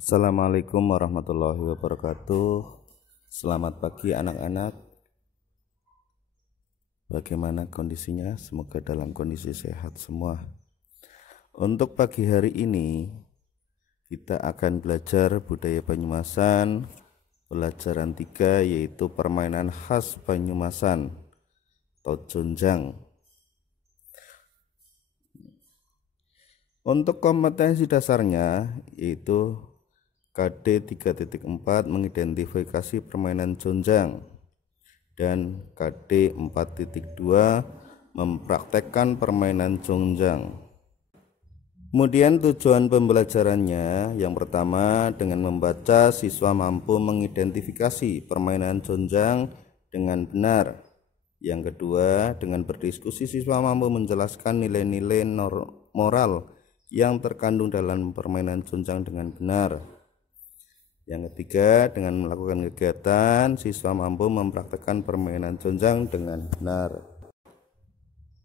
Assalamualaikum warahmatullahi wabarakatuh. Selamat pagi anak-anak. Bagaimana kondisinya? Semoga dalam kondisi sehat semua. Untuk pagi hari ini kita akan belajar budaya Banyumasan, pelajaran 3, yaitu permainan khas Banyumasan atau jonjang. Untuk kompetensi dasarnya yaitu KD 3.4 mengidentifikasi permainan jonjang, dan KD 4.2 mempraktekkan permainan jonjang. Kemudian tujuan pembelajarannya, yang pertama dengan membaca siswa mampu mengidentifikasi permainan jonjang dengan benar. Yang kedua, dengan berdiskusi siswa mampu menjelaskan nilai-nilai moral yang terkandung dalam permainan jonjang dengan benar. Yang ketiga, dengan melakukan kegiatan, siswa mampu mempraktekkan permainan jonjang dengan benar.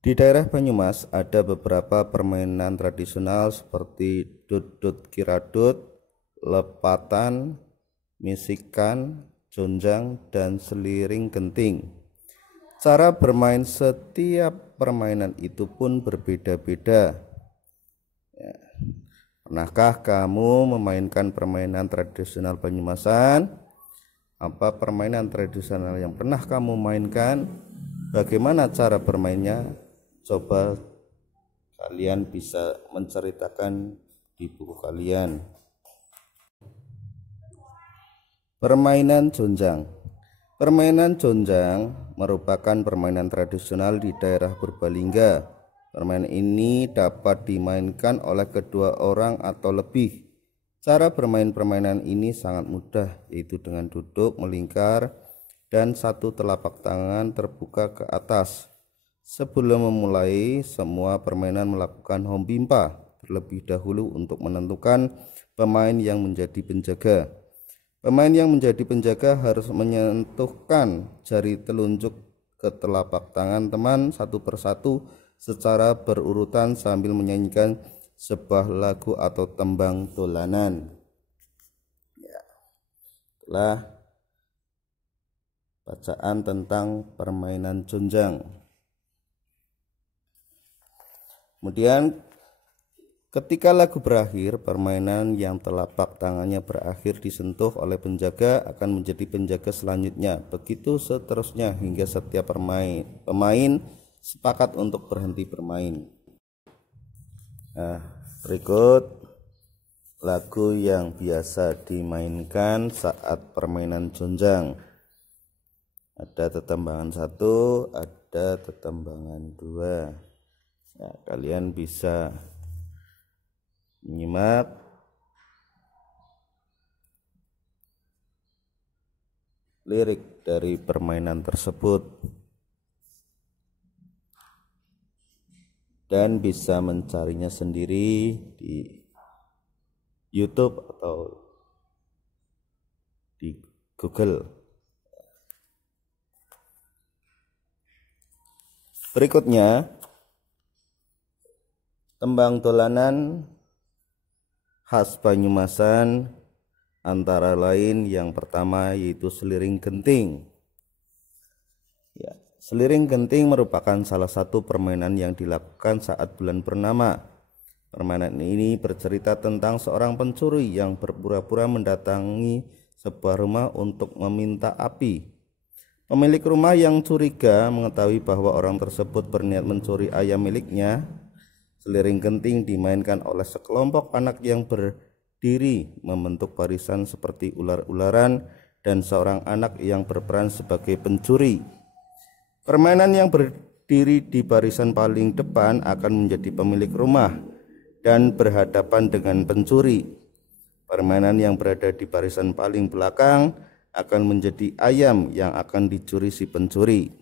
Di daerah Banyumas ada beberapa permainan tradisional seperti dut-dut kiradut, lepatan, misikan, jonjang, dan seliring genting. Cara bermain setiap permainan itu pun berbeda-beda. Pernahkah kamu memainkan permainan tradisional Banyumasan? Apa permainan tradisional yang pernah kamu mainkan? Bagaimana cara bermainnya? Coba kalian bisa menceritakan di buku kalian. Permainan jonjang. Permainan jonjang merupakan permainan tradisional di daerah Purbalingga. Permainan ini dapat dimainkan oleh kedua orang atau lebih. Cara bermain permainan ini sangat mudah, yaitu dengan duduk melingkar dan satu telapak tangan terbuka ke atas. Sebelum memulai, semua permainan melakukan hompimpa terlebih dahulu untuk menentukan pemain yang menjadi penjaga. Pemain yang menjadi penjaga harus menyentuhkan jari telunjuk ke telapak tangan teman satu persatu secara berurutan sambil menyanyikan sebuah lagu atau tembang dolanan. Itulah bacaan tentang permainan jonjang. Kemudian ketika lagu berakhir, permainan yang telapak tangannya berakhir disentuh oleh penjaga akan menjadi penjaga selanjutnya. Begitu seterusnya hingga setiap pemain sepakat untuk berhenti bermain. Berikut lagu yang biasa dimainkan saat permainan jonjang. Ada tetembangan 1, ada tetembangan 2. Kalian bisa menyimak lirik dari permainan tersebut dan bisa mencarinya sendiri di YouTube atau di Google. Berikutnya, tembang dolanan khas Banyumasan antara lain yang pertama yaitu seliring genting. Seliring genting merupakan salah satu permainan yang dilakukan saat bulan purnama. Permainan ini bercerita tentang seorang pencuri yang berpura-pura mendatangi sebuah rumah untuk meminta api. Pemilik rumah yang curiga mengetahui bahwa orang tersebut berniat mencuri ayam miliknya. Seliring genting dimainkan oleh sekelompok anak yang berdiri membentuk barisan seperti ular-ularan dan seorang anak yang berperan sebagai pencuri. Permainan yang berdiri di barisan paling depan akan menjadi pemilik rumah dan berhadapan dengan pencuri. Permainan yang berada di barisan paling belakang akan menjadi ayam yang akan dicuri si pencuri.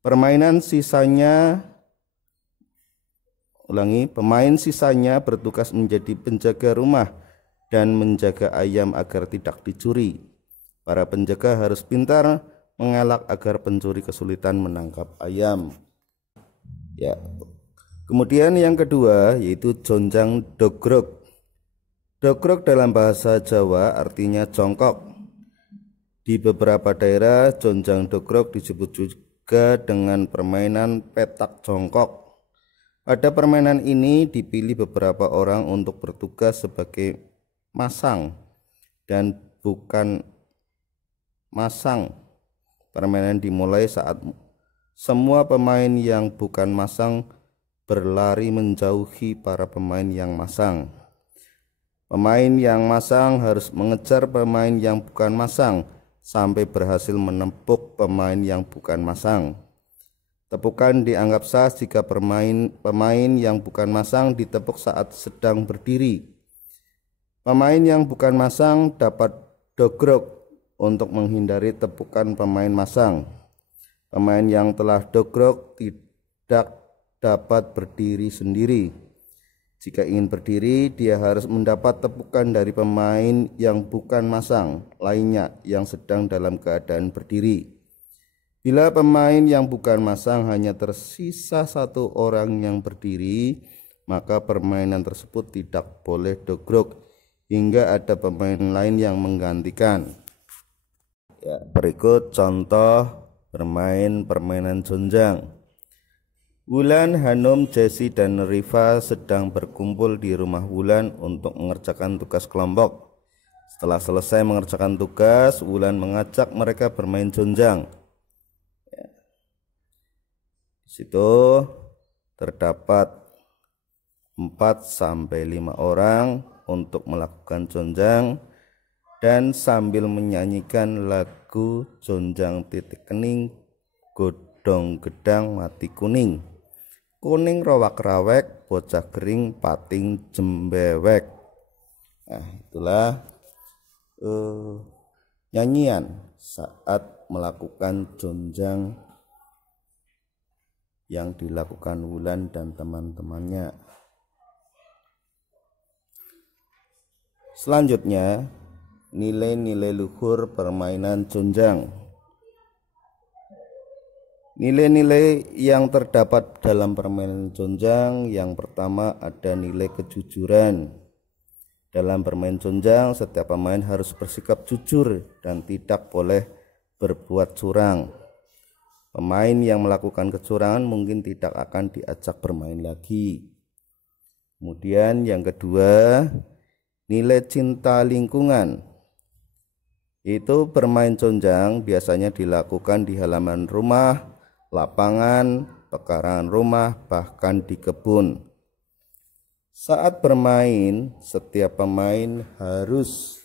Pemain sisanya bertugas menjadi penjaga rumah dan menjaga ayam agar tidak dicuri. Para penjaga harus pintar mengelak agar pencuri kesulitan menangkap ayam. Kemudian yang kedua yaitu jonjang dogrok. Dogrok dalam bahasa Jawa artinya jongkok. Di beberapa daerah, jonjang dogrok disebut juga dengan permainan petak jongkok. Pada permainan ini dipilih beberapa orang untuk bertugas sebagai masang dan bukan masang. Permainan dimulai saat semua pemain yang bukan masang berlari menjauhi para pemain yang masang. Pemain yang masang harus mengejar pemain yang bukan masang sampai berhasil menempuk pemain yang bukan masang. Tepukan dianggap sah jika pemain yang bukan masang ditepuk saat sedang berdiri. Pemain yang bukan masang dapat dogrok untuk menghindari tepukan pemain masang. Pemain yang telah dogrok tidak dapat berdiri sendiri. Jika ingin berdiri, dia harus mendapat tepukan dari pemain yang bukan masang lainnya yang sedang dalam keadaan berdiri. Bila pemain yang bukan masang hanya tersisa satu orang yang berdiri, maka permainan tersebut tidak boleh dogrok hingga ada pemain lain yang menggantikan. Ya, berikut contoh bermain permainan jonjang. Wulan, Hanum, Jesse, dan Riva sedang berkumpul di rumah Wulan untuk mengerjakan tugas kelompok. Setelah selesai mengerjakan tugas, Wulan mengajak mereka bermain jonjang. Di situ terdapat 4-5 orang untuk melakukan jonjang dan sambil menyanyikan lagu jonjang titik kening, godong gedang mati kuning. Kuning rowak rawek, bocah kering pating jembewek. Nah, itulah nyanyian saat melakukan jonjang yang dilakukan Wulan dan teman-temannya. Selanjutnya, nilai-nilai luhur permainan jonjang. Nilai-nilai yang terdapat dalam permainan jonjang, yang pertama ada nilai kejujuran. Dalam bermain jonjang, setiap pemain harus bersikap jujur dan tidak boleh berbuat curang. Pemain yang melakukan kecurangan mungkin tidak akan diajak bermain lagi. Kemudian yang kedua, nilai cinta lingkungan. Itu bermain jonjang biasanya dilakukan di halaman rumah, lapangan, pekarangan rumah, bahkan di kebun. Saat bermain, setiap pemain harus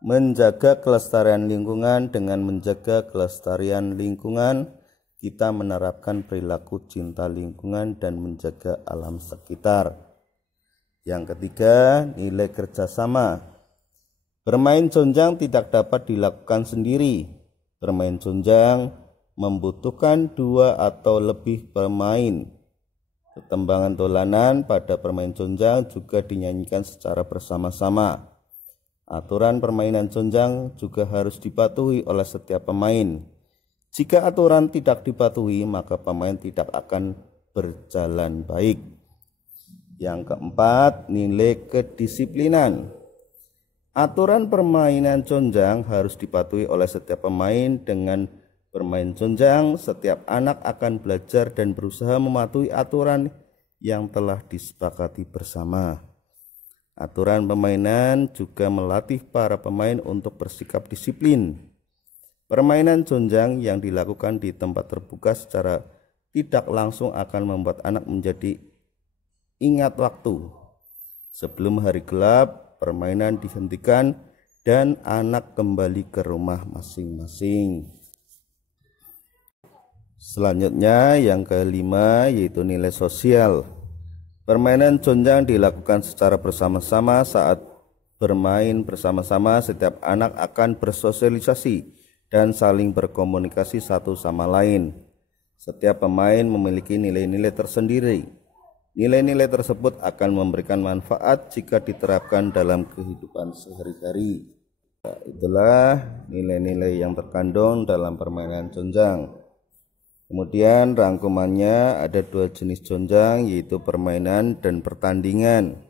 menjaga kelestarian lingkungan. Dengan menjaga kelestarian lingkungan, kita menerapkan perilaku cinta lingkungan dan menjaga alam sekitar. Yang ketiga, nilai kerjasama. Bermain jonjang tidak dapat dilakukan sendiri. Bermain jonjang membutuhkan 2 atau lebih pemain. Ketembangan dolanan pada permainan jonjang juga dinyanyikan secara bersama-sama. Aturan permainan jonjang juga harus dipatuhi oleh setiap pemain. Jika aturan tidak dipatuhi, maka pemain tidak akan berjalan baik. Yang keempat, nilai kedisiplinan. Aturan permainan jonjang harus dipatuhi oleh setiap pemain. Dengan bermain jonjang, setiap anak akan belajar dan berusaha mematuhi aturan yang telah disepakati bersama. Aturan permainan juga melatih para pemain untuk bersikap disiplin. Permainan jonjang yang dilakukan di tempat terbuka secara tidak langsung akan membuat anak menjadi ingat waktu. Sebelum hari gelap, permainan dihentikan dan anak kembali ke rumah masing-masing. Selanjutnya yang kelima yaitu nilai sosial. Permainan jonjang dilakukan secara bersama-sama. Saat bermain bersama-sama, setiap anak akan bersosialisasi dan saling berkomunikasi satu sama lain. Setiap pemain memiliki nilai-nilai tersendiri. Nilai-nilai tersebut akan memberikan manfaat jika diterapkan dalam kehidupan sehari-hari. Itulah nilai-nilai yang terkandung dalam permainan jonjang. Kemudian rangkumannya ada 2 jenis jonjang, yaitu permainan dan pertandingan.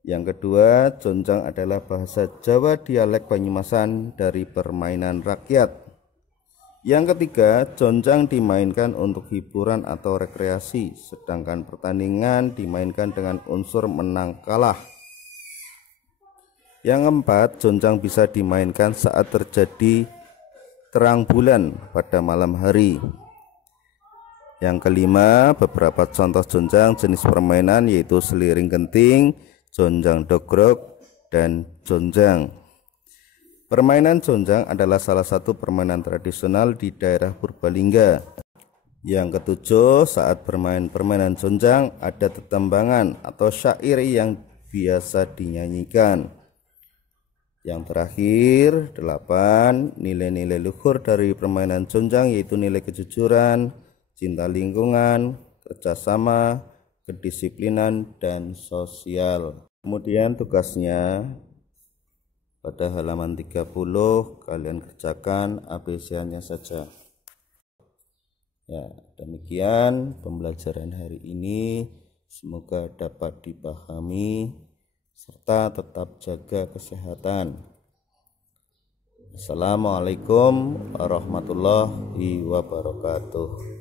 Yang kedua, jonjang adalah bahasa Jawa dialek Banyumasan dari permainan rakyat. Yang ketiga, jonjang dimainkan untuk hiburan atau rekreasi, sedangkan pertandingan dimainkan dengan unsur menang kalah. Yang keempat, jonjang bisa dimainkan saat terjadi terang bulan pada malam hari. Yang kelima, beberapa contoh jonjang jenis permainan yaitu seliring genting, jonjang dogrok, dan jonjang. Permainan jonjang adalah salah satu permainan tradisional di daerah Purbalingga. Yang ketujuh, saat bermain permainan jonjang ada tetembangan atau syair yang biasa dinyanyikan. Yang terakhir, 8, nilai-nilai luhur dari permainan jonjang yaitu nilai kejujuran, cinta lingkungan, kerjasama, kedisiplinan, dan sosial. Kemudian tugasnya pada halaman 30 kalian kerjakan ABC-nya saja. Ya, demikian pembelajaran hari ini. Semoga dapat dipahami serta tetap jaga kesehatan. Assalamualaikum warahmatullahi wabarakatuh.